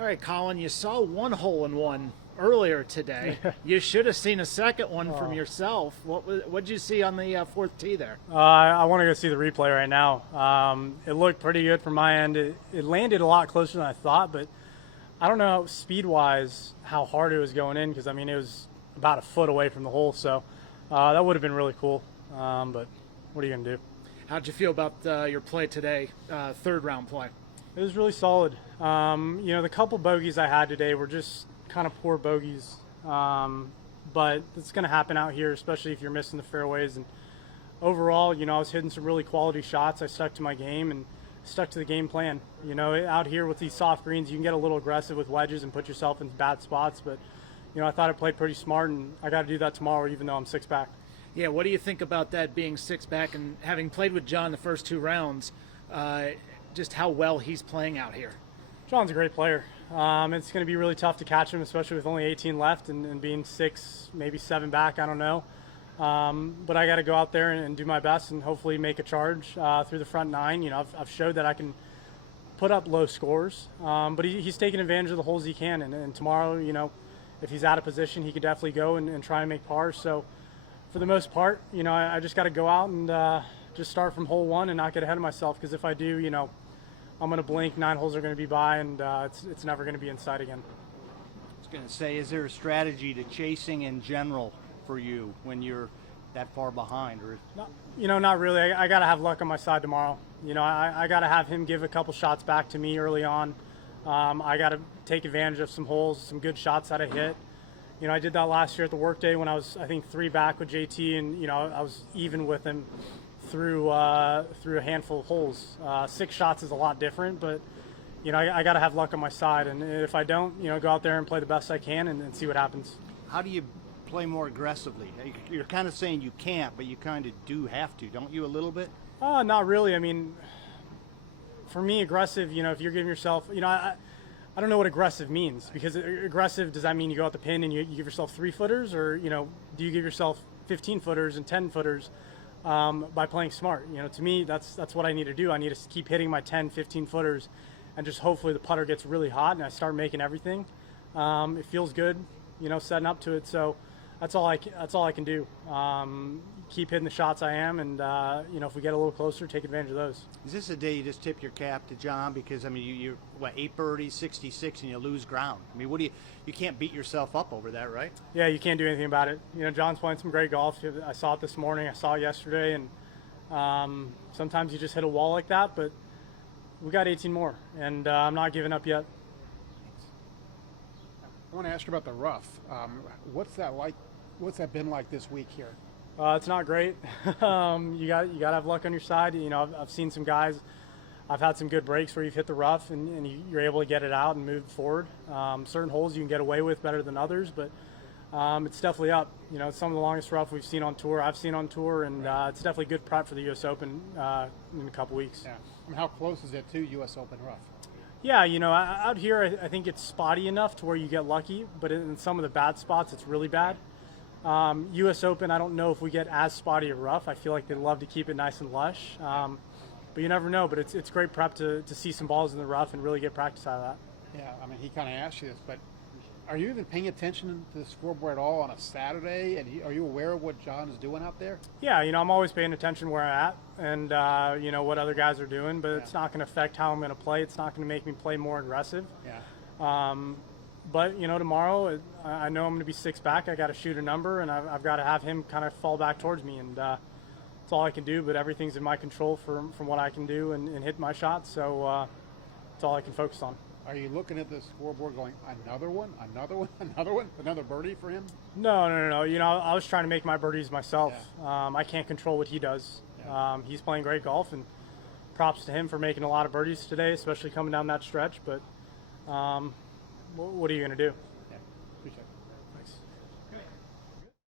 All right, Colin, you saw one hole in one earlier today. You should have seen a second one from yourself. What did you see on the fourth tee there? I want to go see the replay right now. It looked pretty good from my end. It landed a lot closer than I thought, but I don't know speed-wise how hard it was going in because, I mean, it was about a foot away from the hole, so that would have been really cool. But what are you going to do? How'd you feel about your play today, third round play? It was really solid. The couple bogeys I had today were just kind of poor bogeys. But it's going to happen out here, especially if you're missing the fairways. And overall, I was hitting some really quality shots. I stuck to my game and stuck to the game plan. Out here with these soft greens, you can get a little aggressive with wedges and put yourself in bad spots. But, I thought I played pretty smart, and I got to do that tomorrow, even though I'm six back. Yeah, what do you think about that being six back and having played with John the first two rounds, just how well he's playing out here? John's a great player. It's going to be really tough to catch him, especially with only 18 left and being six, maybe seven back, I don't know. But I got to go out there and do my best and hopefully make a charge through the front nine. I've showed that I can put up low scores, but he's taking advantage of the holes he can. And tomorrow, if he's out of position, he could definitely go and try and make pars. So for the most part, I just got to go out and just start from hole one and not get ahead of myself, because if I do, I'm going to blink, 9 holes are going to be by, and it's never going to be inside again. I was going to say, is there a strategy to chasing in general for you when you're that far behind? Or not really. I got to have luck on my side tomorrow. I got to have him give a couple shots back to me early on. I got to take advantage of some holes, some good shots that I hit. I did that last year at the workday when I was, I think, 3 back with JT, and I was even with him through a handful of holes. 6 shots is a lot different, but I got to have luck on my side, and if I don't, go out there and play the best I can and see what happens. How do you play more aggressively? You're kind of saying you can't, but you kind of do have to, don't you, a little bit? Not really. I mean, for me, aggressive, if you're giving yourself, I don't know what aggressive means, because aggressive, does that mean you go out the pin and you give yourself 3-footers, or do you give yourself 15-footers and 10-footers by playing smart? To me, that's what I need to do. I need to keep hitting my 10, 15-footers, and just hopefully the putter gets really hot and I start making everything. It feels good, setting up to it. So that's all I can do. Keep hitting the shots I am, and if we get a little closer, take advantage of those. Is this a day you just tip your cap to John? Because, I mean, you're 8 birdies, 66, and you lose ground. I mean, you can't beat yourself up over that, right? Yeah, you can't do anything about it. John's playing some great golf. I saw it this morning. I saw it yesterday, and sometimes you just hit a wall like that, but we got 18 more, and I'm not giving up yet. I want to ask you about the rough. What's that like? What's that been like this week here? It's not great. You got to have luck on your side. I've seen some guys. I've had some good breaks where you've hit the rough and you're able to get it out and move forward. Certain holes you can get away with better than others, but it's definitely up. It's some of the longest rough we've seen on tour. I've seen on tour, and it's definitely good prep for the U.S. Open in a couple weeks. Yeah. I mean, how close is it to U.S. Open rough? Yeah, out here I think it's spotty enough to where you get lucky, but in some of the bad spots it's really bad. U.S. Open, I don't know if we get as spotty a rough. I feel like they love to keep it nice and lush, but you never know. But it's great prep to see some balls in the rough and really get practice out of that. Yeah, I mean, he kind of asked you this, but are you even paying attention to the scoreboard at all on a Saturday? And are you aware of what John is doing out there? Yeah, I'm always paying attention where I'm at and what other guys are doing, but it's not going to affect how I'm going to play. It's not going to make me play more aggressive. Yeah. But tomorrow I know I'm going to be 6 back. I got to shoot a number, and I've got to have him kind of fall back towards me, and that's all I can do. But everything's in my control from what I can do and hit my shots. So that's all I can focus on. Are you looking at the scoreboard going, another one, another birdie for him? No. I was trying to make my birdies myself. Yeah. I can't control what he does. Yeah. He's playing great golf, and props to him for making a lot of birdies today, especially coming down that stretch. But what are you going to do?